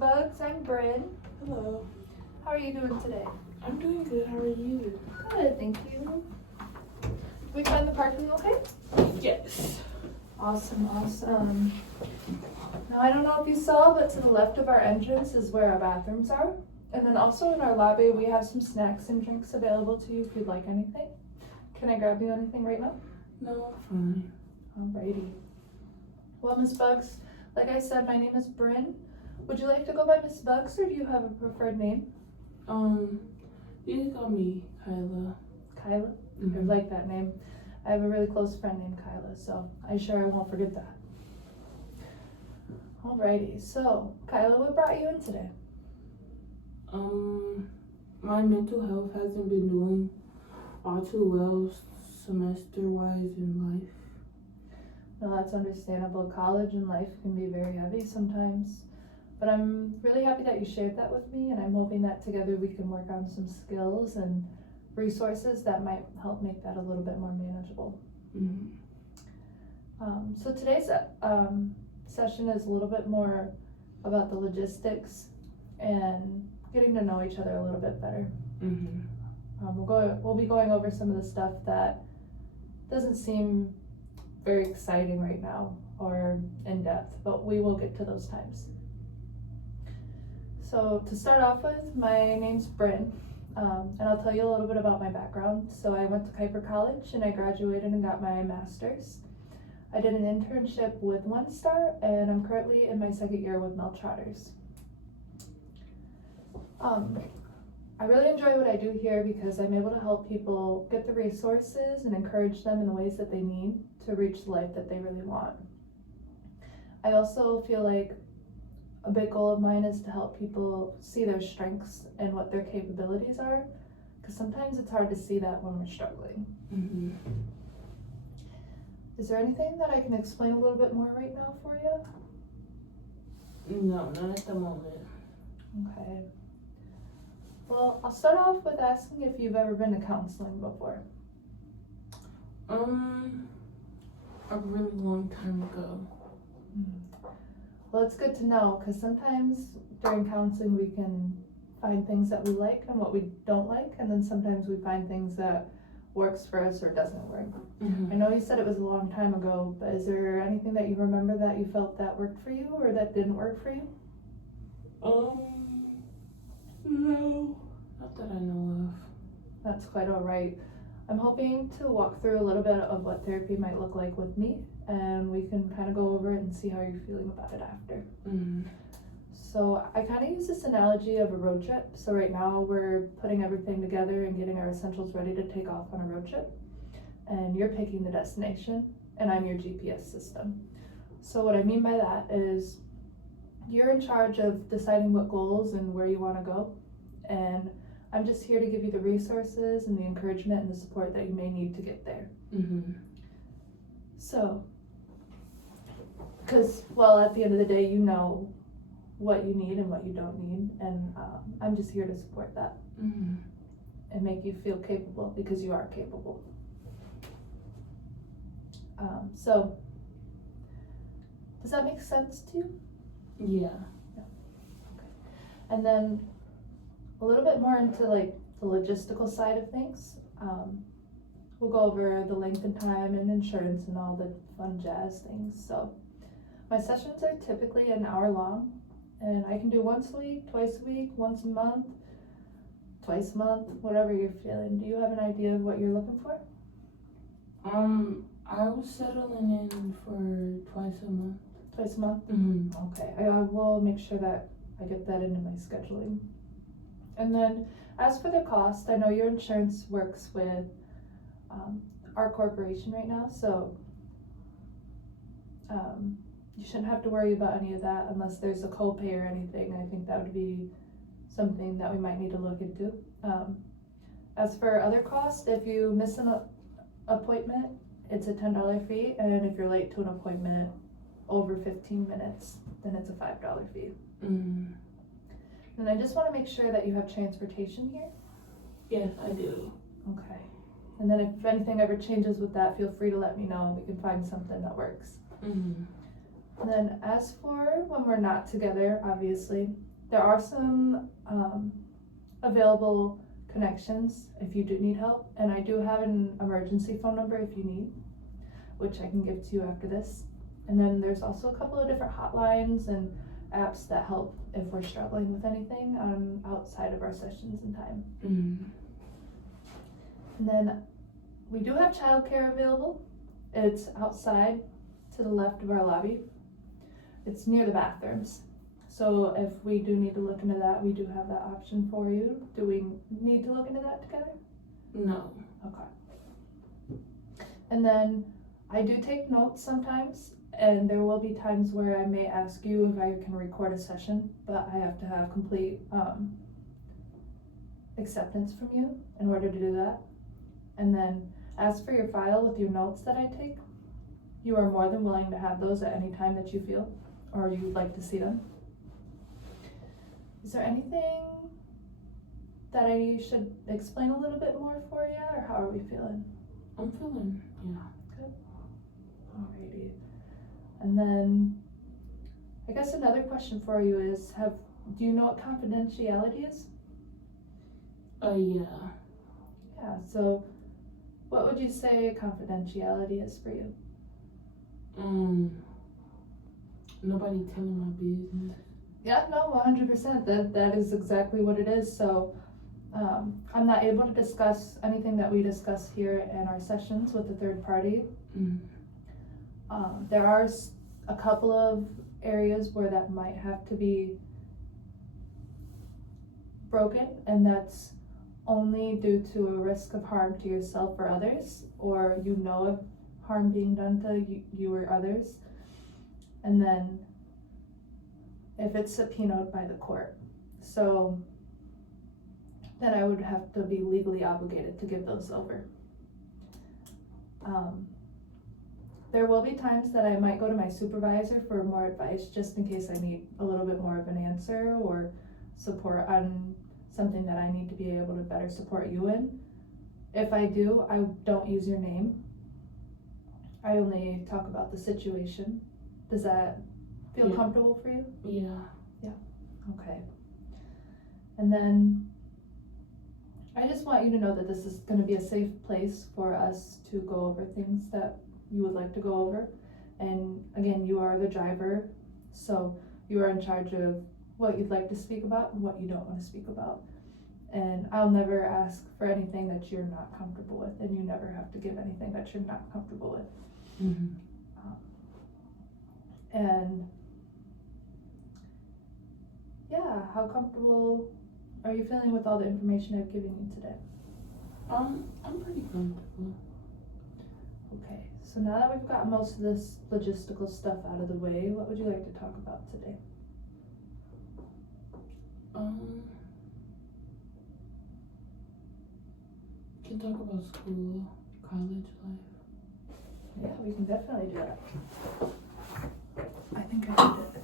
Bugs. I'm Bryn. Hello. How are you doing today? I'm doing good. How are you? Good, thank you. Did we find the parking okay? Yes. Awesome. Now, I don't know if you saw, but to the left of our entrance is where our bathrooms are. And then also in our lobby, we have some snacks and drinks available to you if you'd like anything. Can I grab you anything right now? No, fine. Alrighty. Well, Miss Bugs, like I said, my name is Bryn. Would you like to go by Miss Bugs, or do you have a preferred name? You can call me Kyla. Kyla? Mm-hmm. I like that name. I have a really close friend named Kyla, so I'm sure I won't forget that. Alrighty, so Kyla, what brought you in today? My mental health hasn't been doing all too well semester-wise in life. Well, that's understandable. College and life can be very heavy sometimes. But I'm really happy that you shared that with me, and I'm hoping that together we can work on some skills and resources that might help make that a little bit more manageable. Mm-hmm. So today's session is a little bit more about the logistics and getting to know each other a little bit better. Mm-hmm. We'll be going over some of the stuff that doesn't seem very exciting right now or in depth, but we will get to those times. So to start off with, my name's Bryn, and I'll tell you a little bit about my background. So I went to Kuiper College and I graduated and got my master's. I did an internship with One Star, and I'm currently in my second year with Mel Trotters. I really enjoy what I do here because I'm able to help people get the resources and encourage them in the ways that they need to reach the life that they really want. I also feel like a big goal of mine is to help people see their strengths and what their capabilities are, because sometimes it's hard to see that when we're struggling. Mm-hmm. Is there anything that I can explain a little bit more right now for you? No, not at the moment. Okay. Well, I'll start off with asking if you've ever been to counseling before. A really long time ago. Well, it's good to know, because sometimes during counseling we can find things that we like and what we don't like, and then sometimes we find things that works for us or doesn't work. Mm-hmm. I know you said it was a long time ago, but is there anything that you remember that you felt that worked for you or that didn't work for you? No, not that I know of. That's quite all right. I'm hoping to walk through a little bit of what therapy might look like with me, and we can kind of go over it and see how you're feeling about it after. Mm-hmm. So I kind of use this analogy of a road trip. So right now we're putting everything together and getting our essentials ready to take off on a road trip. And you're picking the destination, and I'm your GPS system. So what I mean by that is you're in charge of deciding what goals and where you want to go. And I'm just here to give you the resources and the encouragement and the support that you may need to get there. Mm-hmm. So, because, well, at the end of the day, you know what you need and what you don't need, and I'm just here to support that. Mm-hmm. And make you feel capable, because you are capable. So, does that make sense to you? Yeah. Okay. And then a little bit more into like the logistical side of things. We'll go over the length and time and insurance and all the fun jazz things. So my sessions are typically an hour long, and I can do once a week, twice a week, once a month, twice a month, whatever you're feeling. Do you have an idea of what you're looking for? I was settling in for twice a month. Twice a month? Mm-hmm. Okay, I will make sure that I get that into my scheduling. And then as for the cost, I know your insurance works with our corporation right now, so you shouldn't have to worry about any of that unless there's a copay or anything. I think that would be something that we might need to look into. As for other costs, if you miss an appointment, it's a $10 fee, and if you're late to an appointment over 15 minutes, then it's a $5 fee. Mm-hmm. And I just want to make sure that you have transportation here. Yes, I do. Okay. And then if anything ever changes with that, feel free to let me know and we can find something that works. Mm-hmm. And then as for when we're not together, obviously, There are some available connections if you do need help, and I do have an emergency phone number if you need, which I can give to you after this. And then there's also a couple of different hotlines and apps that help if we're struggling with anything outside of our sessions and time. And then we do have childcare available. It's outside to the left of our lobby. It's near the bathrooms. So if we do need to look into that, we do have that option for you. Do we need to look into that together? No. Okay. And then I do take notes sometimes, and there will be times where I may ask you if I can record a session, but I have to have complete acceptance from you in order to do that. And then as for your file with your notes that I take, you are more than willing to have those at any time that you feel or you'd like to see them. Is there anything that I should explain a little bit more for you, or how are we feeling? I'm feeling, yeah. Good. Alrighty. And then I guess another question for you is, do you know what confidentiality is? Yeah. Yeah, so what would you say confidentiality is for you? Nobody telling my business. Yeah, no, 100%. That is exactly what it is. So I'm not able to discuss anything that we discuss here in our sessions with the third party. There are a couple of areas where that might have to be broken, and that's only due to a risk of harm to yourself or others, or you know of harm being done to you or others. And then if it's subpoenaed by the court, so then I would have to be legally obligated to give those over. There will be times that I might go to my supervisor for more advice, just in case I need a little bit more of an answer or support on something that I need to be able to better support you in. If I do, I don't use your name. I only talk about the situation. Does that feel comfortable for you? Yeah. Okay. And then I just want you to know that this is going to be a safe place for us to go over things that you would like to go over. And again, you are the driver, so you are in charge of what you'd like to speak about and what you don't want to speak about. And I'll never ask for anything that you're not comfortable with, and you never have to give anything that you're not comfortable with. And yeah, how comfortable are you feeling with all the information I've given you today? I'm pretty comfortable. Okay, so now that we've got most of this logistical stuff out of the way, what would you like to talk about today? Can talk about school, college life. Yeah, we can definitely do that. I think I did it.